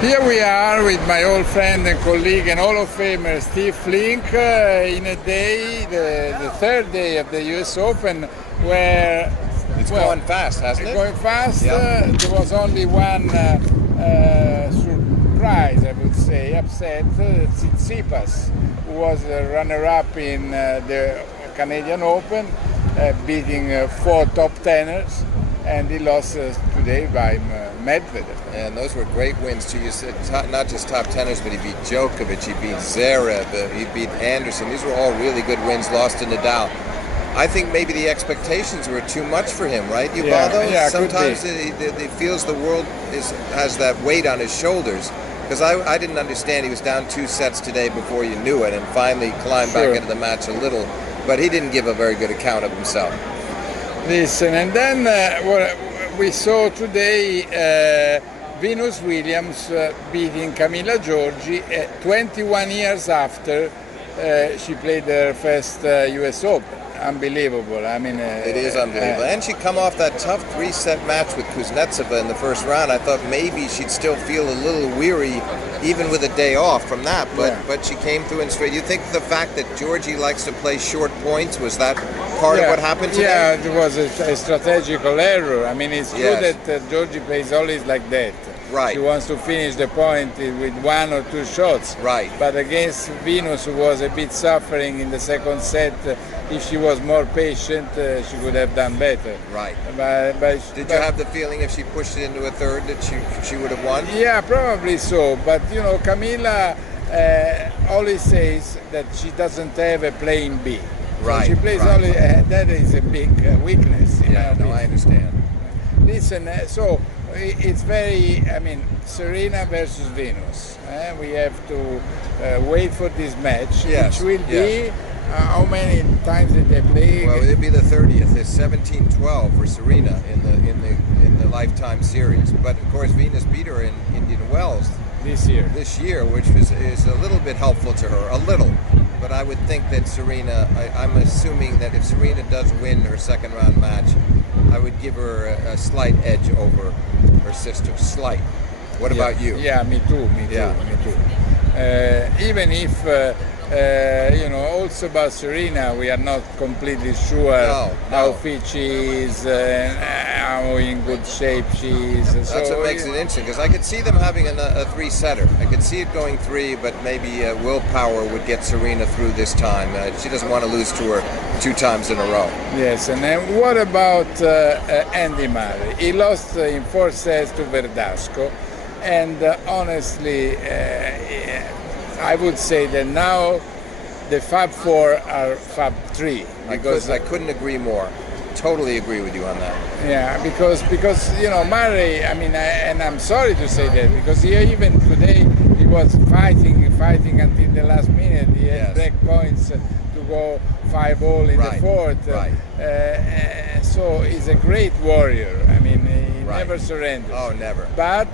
Here we are with my old friend and colleague and Hall of Famer Steve Flink in a day, the third day of the US Open, where it's going fast, hasn't it? It's going fast. Yeah. There was only one surprise, I would say, upset. Tsitsipas, who was a runner-up in the Canadian Open, beating four top teners. And he lost today by Medvedev. And those were great wins too. You said not just top tenors, but he beat Djokovic, he beat Zverev, he beat Anderson. These were all really good wins, lost to Nadal. I think maybe the expectations were too much for him, right, Ubaldo? Yeah, sometimes he feels the world has that weight on his shoulders. Because I didn't understand he was down 2 sets today before you knew it, and finally climbed back into the match a little. But he didn't give a very good account of himself. Listen, and then what we saw today, Venus Williams beating Camilla Giorgi 21 years after she played her first US Open. Unbelievable. I mean, it is unbelievable. And she come off that tough 3-set match with Kuznetsova in the first round. I thought maybe she'd still feel a little weary, even with a day off from that. But she came through and straight. You think the fact that Giorgi likes to play short points, was that part of what happened today? Yeah, it was a strategical error. I mean, it's true that Giorgi plays always like that. Right. She wants to finish the point with 1 or 2 shots. Right. But against Venus, who was a bit suffering in the second set, if she was more patient, she could have done better. Right. Did you have the feeling if she pushed it into a third that she would have won? Yeah, probably so. But, you know, Camilla always says that she doesn't have a playing B. Right. So she plays only, that is a big weakness. Yeah, no, I understand. Listen, so it's very, I mean, Serena versus Venus. We have to wait for this match, which will be, how many times did they play? Well, it'll be the 30th. It's 17-12 for Serena in the Lifetime Series. But of course, Venus beat her in Indian Wells this year, which is a little bit helpful to her, a little. But I would think that Serena, I'm assuming that if Serena does win her second round match, I would give her a slight edge over her sister. Slight. What about you? Yeah, me too. Even if, you know, also about Serena, we are not completely sure how fit she is, how in good shape she is. That's what makes it interesting, because I could see them having a 3-setter. I could see it going 3, but maybe willpower would get Serena through this time. She doesn't want to lose to her 2 times in a row. Yes, and then what about Andy Murray? He lost in 4 sets to Verdasco, and honestly, I would say that now the Fab 4 are Fab 3. Because I couldn't agree more. Totally agree with you on that. Yeah, because you know, Murray, I mean, and I'm sorry to say that, because even today he was fighting until the last minute. He had break points to go 5-all in the fourth. So he's a great warrior. I mean, he never surrenders. Oh, never. But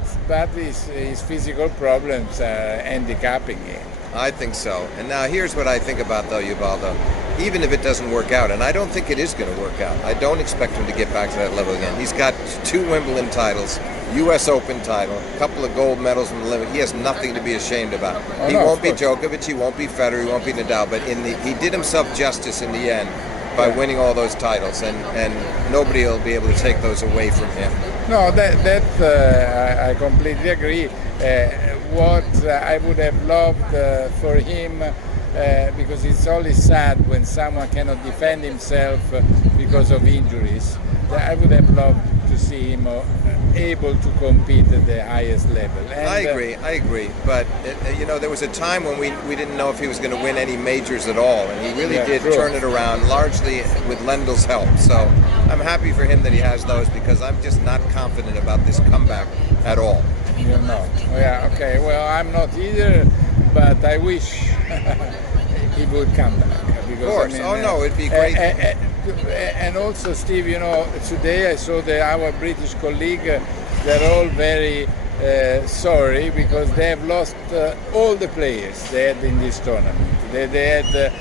his physical problems are handicapping him. I think so. And now here's what I think about, though, Ubaldo. Even if it doesn't work out, and I don't think it is going to work out, I don't expect him to get back to that level again. He's got 2 Wimbledon titles, US Open title, a couple of gold medals in the limit. He has nothing to be ashamed about. He won't be Djokovic, he won't be Federer, he won't be Nadal, but he did himself justice in the end by winning all those titles, and nobody will be able to take those away from him. No, I completely agree. What I would have loved for him, because it's always sad when someone cannot defend himself because of injuries. I would have loved to see him able to compete at the highest level. And, I agree. But you know, there was a time when we didn't know if he was going to win any majors at all, and he really did turn it around, largely with Lendl's help. So I'm happy for him that he has those, because I'm just not confident about this comeback at all. You're not. Yeah, okay. Well, I'm not either, but I wish he would come back. Because, of course. I mean, it'd be great. And also, Steve, you know, today I saw our British colleague, they're all very sorry, because they have lost all the players they had in this tournament. They had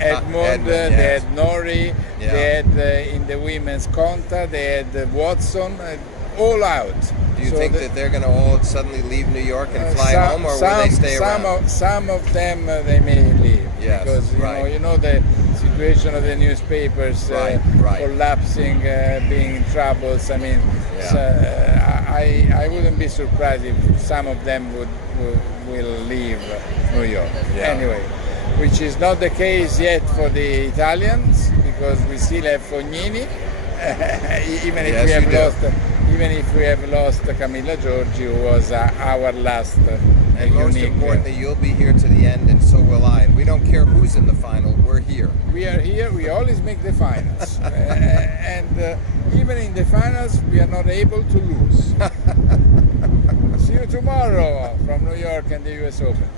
Edmund, they had Norrie, they had in the women's Conta, they had Watson. all out. Do you think that they're going to all suddenly leave New York and fly home, or will they stay around? Some of them they may leave, yes, because you know the situation of the newspapers collapsing, being in troubles. I mean, I wouldn't be surprised if some of them will leave New York. Yeah. Anyway, which is not the case yet for the Italians, because we still have Fognini, even if we have lost Camilla Giorgi, who was our last and most importantly, you'll be here to the end, and so will I. And we don't care who's in the final, we're here. We are here, we always make the finals. And even in the finals, we are not able to lose. See you tomorrow from New York and the US Open.